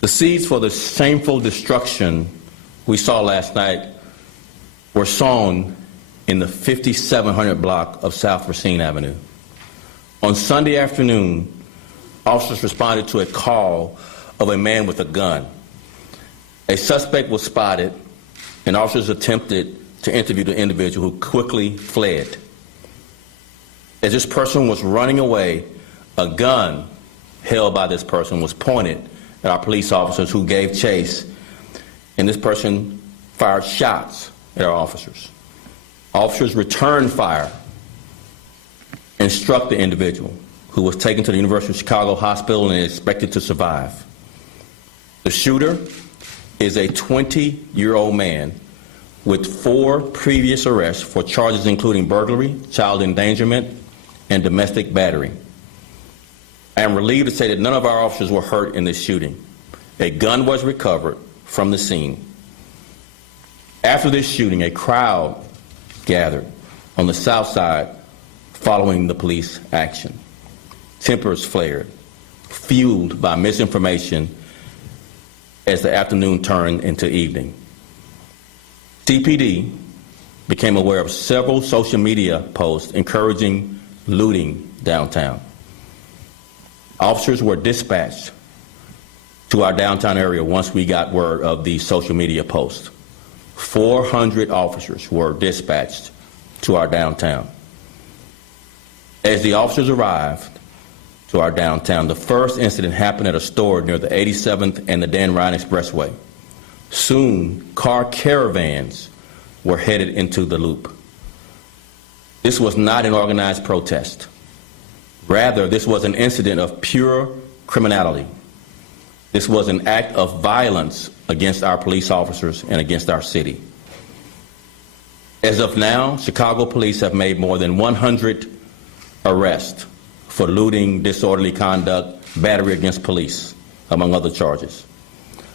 The seeds for the shameful destruction we saw last night were sown in the 5700 block of South Racine Avenue. On Sunday afternoon, officers responded to a call of a man with a gun. A suspect was spotted, and officers attempted to interview the individual, who quickly fled. As this person was running away, a gun held by this person was pointed at our police officers, who gave chase, and this person fired shots at our officers. Officers returned fire and struck the individual, who was taken to the University of Chicago Hospital and is expected to survive. The shooter is a 20-year-old man with 4 previous arrests for charges including burglary, child endangerment, and domestic battery. I am relieved to say that none of our officers were hurt in this shooting. A gun was recovered from the scene. After this shooting, a crowd gathered on the south side following the police action. Tempers flared, fueled by misinformation as the afternoon turned into evening. CPD became aware of several social media posts encouraging looting downtown. Officers were dispatched to our downtown area once we got word of the social media posts. 400 officers were dispatched to our downtown. As the officers arrived to our downtown, the first incident happened at a store near the 87th and the Dan Ryan Expressway. Soon, car caravans were headed into the loop. This was not an organized protest. Rather, this was an incident of pure criminality. This was an act of violence against our police officers and against our city. As of now, Chicago police have made more than 100 arrests for looting, disorderly conduct, battery against police, among other charges.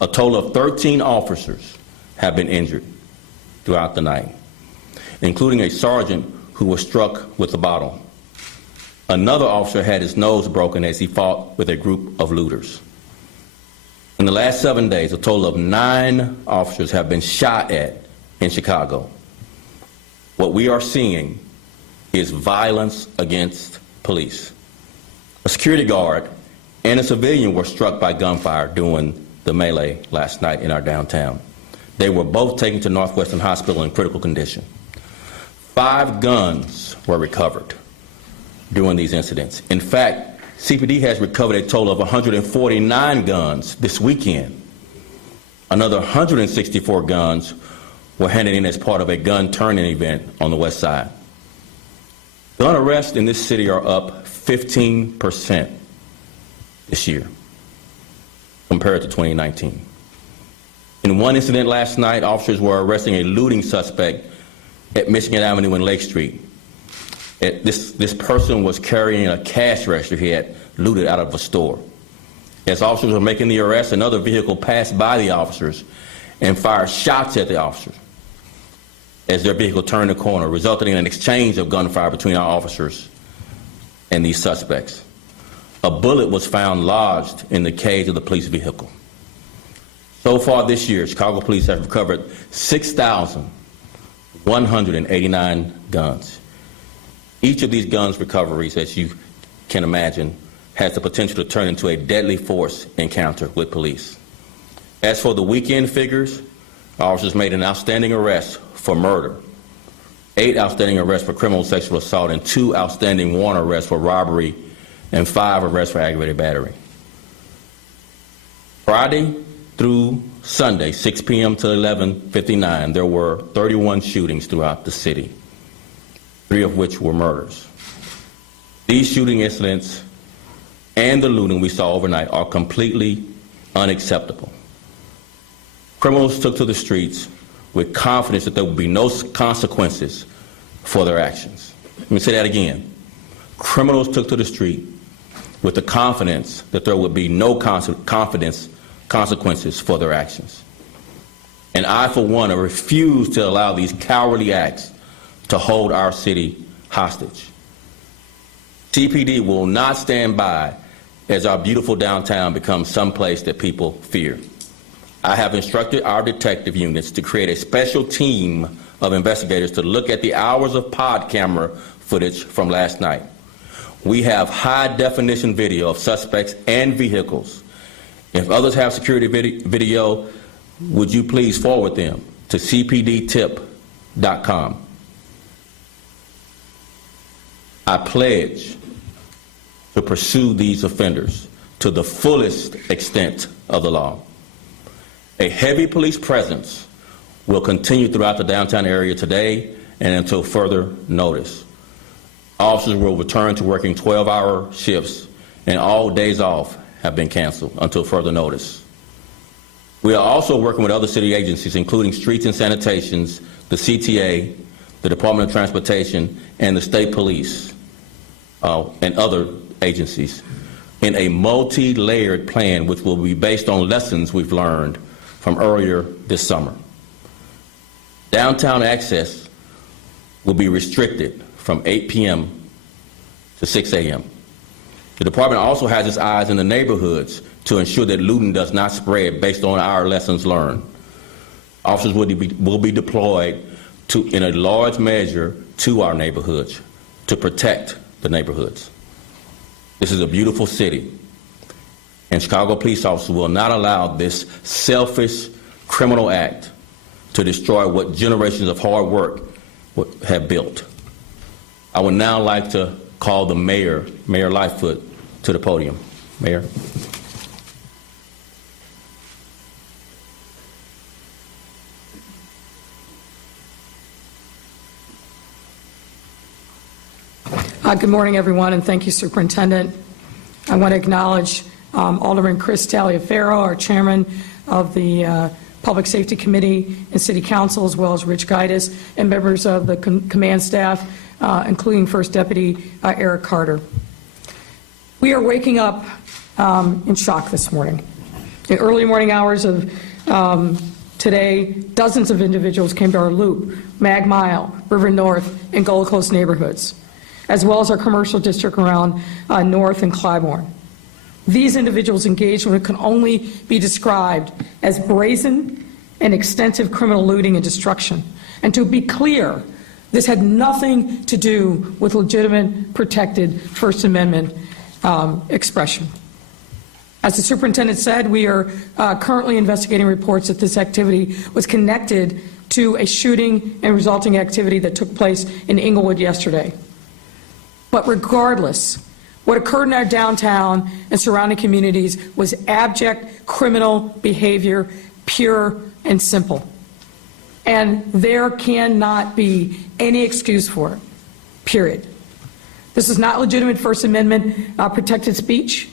A total of 13 officers have been injured throughout the night, including a sergeant who was struck with a bottle. Another officer had his nose broken as he fought with a group of looters. In the last 7 days, a total of 9 officers have been shot at in Chicago. What we are seeing is violence against police. A security guard and a civilian were struck by gunfire during the melee last night in our downtown. They were both taken to Northwestern Hospital in critical condition. 5 guns were recovered during these incidents. In fact, CPD has recovered a total of 149 guns this weekend. Another 164 guns were handed in as part of a gun turn-in event on the west side. Gun arrests in this city are up 15% this year compared to 2019. In one incident last night, officers were arresting a looting suspect at Michigan Avenue and Lake Street. This person was carrying a cash register he had looted out of a store. As officers were making the arrest, another vehicle passed by the officers and fired shots at the officers as their vehicle turned the corner, resulting in an exchange of gunfire between our officers and these suspects. A bullet was found lodged in the cage of the police vehicle. So far this year, Chicago police have recovered 6,189 guns. Each of these guns recoveries, as you can imagine, has the potential to turn into a deadly force encounter with police. As for the weekend figures, officers made an outstanding arrest for murder, 8 outstanding arrests for criminal sexual assault, and 2 outstanding warrant arrests for robbery, and 5 arrests for aggravated battery. Friday through Sunday, 6 p.m. to 11:59, there were 31 shootings throughout the city, 3 of which were murders. These shooting incidents and the looting we saw overnight are completely unacceptable. Criminals took to the streets with confidence that there would be no consequences for their actions. Let me say that again. Criminals took to the street with the confidence that there would be no consequences for their actions. And I, for one, refuse to allow these cowardly acts to hold our city hostage. CPD will not stand by as our beautiful downtown becomes someplace that people fear. I have instructed our detective units to create a special team of investigators to look at the hours of pod camera footage from last night. We have high-definition video of suspects and vehicles. If others have security video, would you please forward them to cpdtip.com. I pledge to pursue these offenders to the fullest extent of the law. A heavy police presence will continue throughout the downtown area today and until further notice. Officers will return to working 12-hour shifts, and all days off have been canceled until further notice. We are also working with other city agencies, including Streets and Sanitations, the CTA, the Department of Transportation, and the State Police, and other agencies, in a multi-layered plan which will be based on lessons we've learned from earlier this summer. Downtown access will be restricted from 8 p.m. to 6 a.m. The department also has its eyes in the neighborhoods to ensure that looting does not spread based on our lessons learned. Officers will be deployed in a large measure to our neighborhoods to protect the neighborhoods. This is a beautiful city, and Chicago police officers will not allow this selfish criminal act to destroy what generations of hard work have built. I would now like to call the mayor, Mayor Lightfoot, to the podium. Mayor. Good morning, everyone, and thank you, Superintendent. I want to acknowledge Alderman Chris Taliaferro, our chairman of the Public Safety Committee and City Council, as well as Rich Gaitis and members of the command staff, including First Deputy Eric Carter. We are waking up in shock this morning. In the early morning hours of today, dozens of individuals came to our Loop, Mag Mile, River North, and Gold Coast neighborhoods, as well as our commercial district around North and Clybourne. These individuals engaged in what can only be described as brazen and extensive criminal looting and destruction. And to be clear, this had nothing to do with legitimate, protected First Amendment expression. As the superintendent said, we are currently investigating reports that this activity was connected to a shooting and resulting activity that took place in Inglewood yesterday. But regardless, what occurred in our downtown and surrounding communities was abject criminal behavior, pure and simple. And there cannot be any excuse for it, period. This is not legitimate First Amendment protected speech.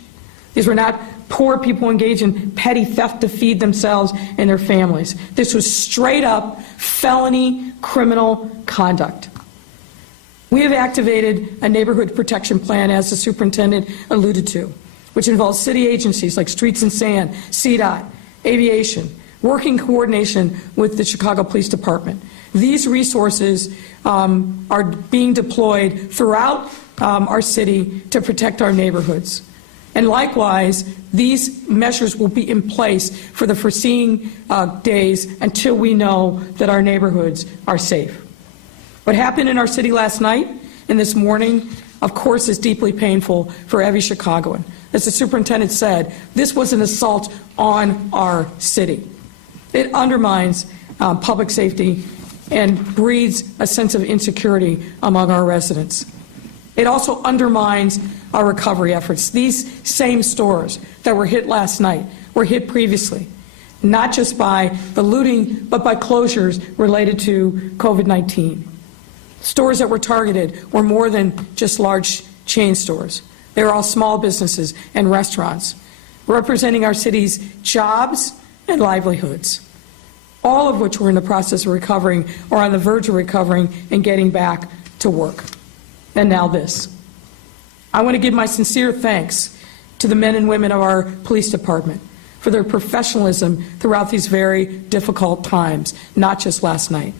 These were not poor people engaged in petty theft to feed themselves and their families. This was straight up felony criminal conduct. We have activated a neighborhood protection plan, as the superintendent alluded to, which involves city agencies like Streets and Sand, CDOT, Aviation, working coordination with the Chicago Police Department. These resources are being deployed throughout our city to protect our neighborhoods. And likewise, these measures will be in place for the foreseeing days until we know that our neighborhoods are safe. What happened in our city last night and this morning, of course, is deeply painful for every Chicagoan. As the superintendent said, this was an assault on our city. It undermines public safety and breeds a sense of insecurity among our residents. It also undermines our recovery efforts. These same stores that were hit last night were hit previously, not just by the looting, but by closures related to COVID-19. Stores that were targeted were more than just large chain stores. They were all small businesses and restaurants, representing our city's jobs and livelihoods, all of which were in the process of recovering or on the verge of recovering and getting back to work. And now this. I want to give my sincere thanks to the men and women of our police department for their professionalism throughout these very difficult times, not just last night.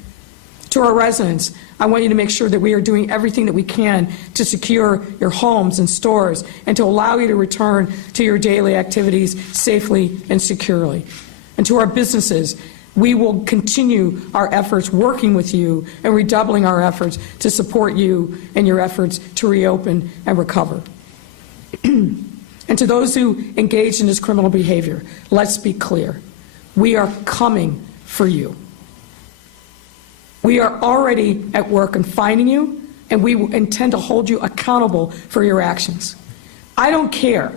To our residents, I want you to make sure that we are doing everything that we can to secure your homes and stores and to allow you to return to your daily activities safely and securely. And to our businesses, we will continue our efforts working with you and redoubling our efforts to support you in your efforts to reopen and recover. And to those who engage in this criminal behavior, let's be clear. We are coming for you. We are already at work on finding you, and we intend to hold you accountable for your actions. I don't care.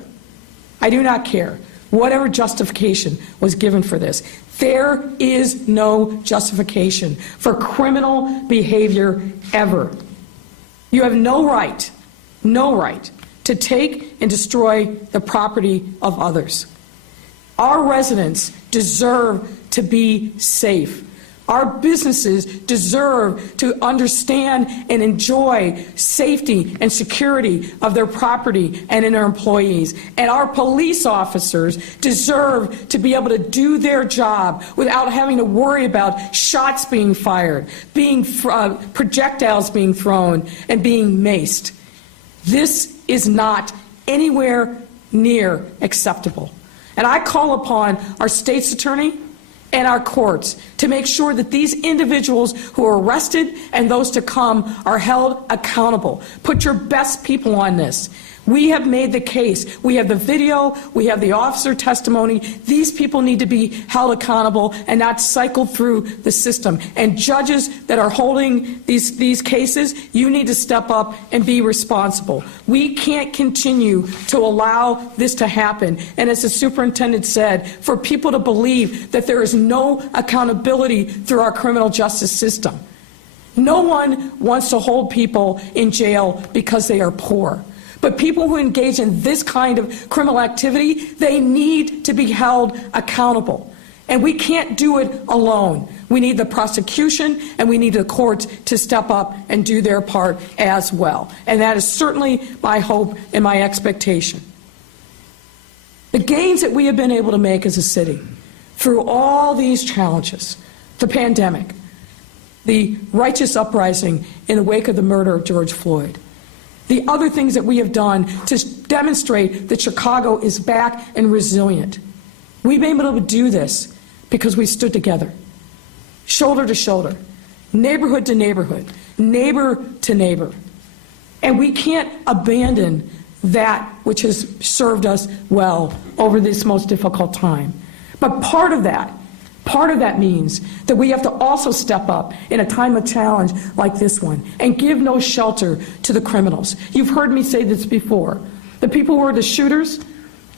I do not care whatever justification was given for this. There is no justification for criminal behavior ever. You have no right to take and destroy the property of others. Our residents deserve to be safe. Our businesses deserve to understand and enjoy safety and security of their property and in their employees. And our police officers deserve to be able to do their job without having to worry about shots being fired, projectiles being thrown, and being maced. This is not anywhere near acceptable. And I call upon our state's attorney and our courts to make sure that these individuals who are arrested and those to come are held accountable. Put your best people on this. We have made the case. We have the video. We have the officer testimony. These people need to be held accountable and not cycled through the system. And judges that are holding these cases, you need to step up and be responsible. We can't continue to allow this to happen. And as the superintendent said, for people to believe that there is no accountability through our criminal justice system. No one wants to hold people in jail because they are poor. But people who engage in this kind of criminal activity, they need to be held accountable. And we can't do it alone. We need the prosecution and we need the courts to step up and do their part as well. And that is certainly my hope and my expectation. The gains that we have been able to make as a city through all these challenges, the pandemic, the righteous uprising in the wake of the murder of George Floyd, the other things that we have done to demonstrate that Chicago is back and resilient. We've been able to do this because we stood together, shoulder to shoulder, neighborhood to neighborhood, neighbor to neighbor. And we can't abandon that which has served us well over this most difficult time. But part of that means that we have to also step up in a time of challenge like this one and give no shelter to the criminals. You've heard me say this before. The people who are the shooters,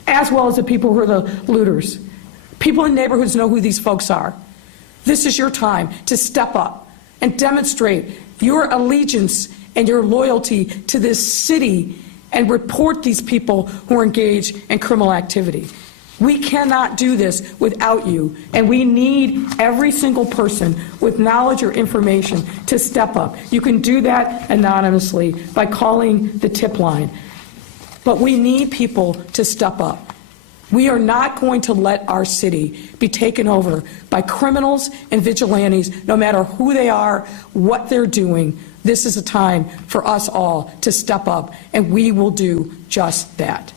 as well as the people who are the looters. People in neighborhoods know who these folks are. This is your time to step up and demonstrate your allegiance and your loyalty to this city and report these people who are engaged in criminal activity. We cannot do this without you, and we need every single person with knowledge or information to step up. You can do that anonymously by calling the tip line, but we need people to step up. We are not going to let our city be taken over by criminals and vigilantes, no matter who they are, what they're doing. This is a time for us all to step up, and we will do just that.